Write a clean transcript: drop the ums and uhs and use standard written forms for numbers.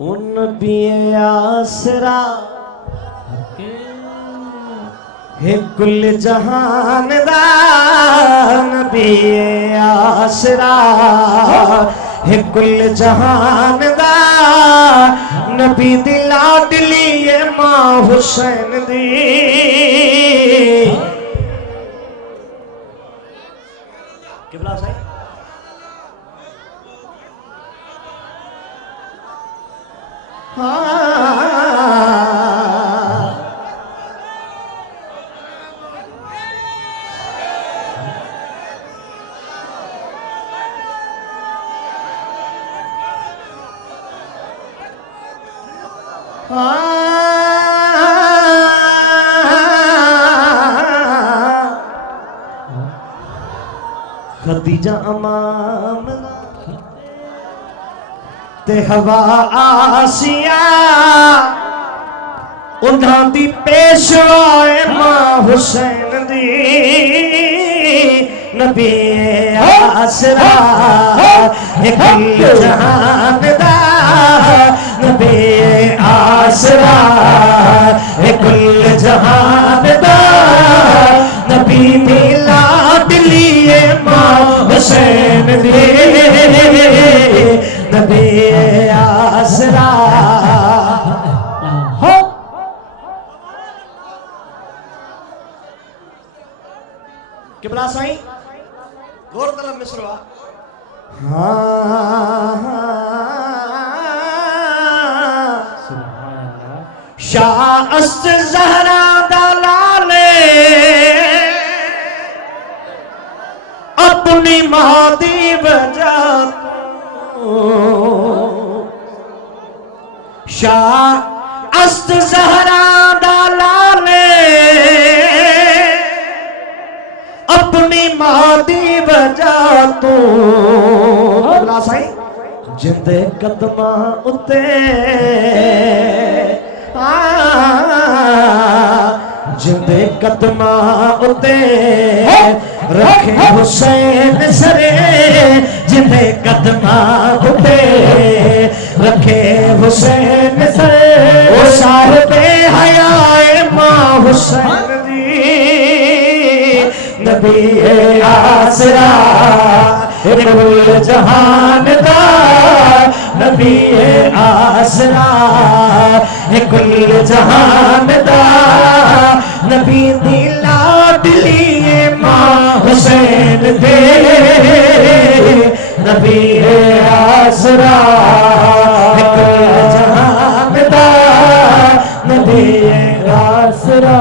उन भी आसरा है कुल जहान दा नबी आसरा है कुल जहान दा नबी दी लाडली है मां हुसैन दी किबला साईं खदीजा अमाम ते हवा आसिया उन्हां दी पेशवाए मां हुसैन दी नबी आसरा एक जहान दा नबी आसरा एक जहान दा नबी दी लाडली मां हुसैन दी नबी आसरा हो किबला साईं गौर तरफ मिसरवा शाह अस्त ज़हरा दा लाले अपनी मां दी वजह शाह अस्त ज़हरा दा लाले अपनी मां दी वजह तो जिंदे कदमां उते जिंदे कदमां उते रखे हुसैन सरे जिंदे कदमां उते रखे हुसैन सरे ओ साहिबे हयाए मां हुसैन दी नबी आसरा कुल जहान दा नबी आसरा कुल जहान दा नबी दी लाडली मां हुसैन दे नबी आसरा कुल जहान दा नबी आसरा।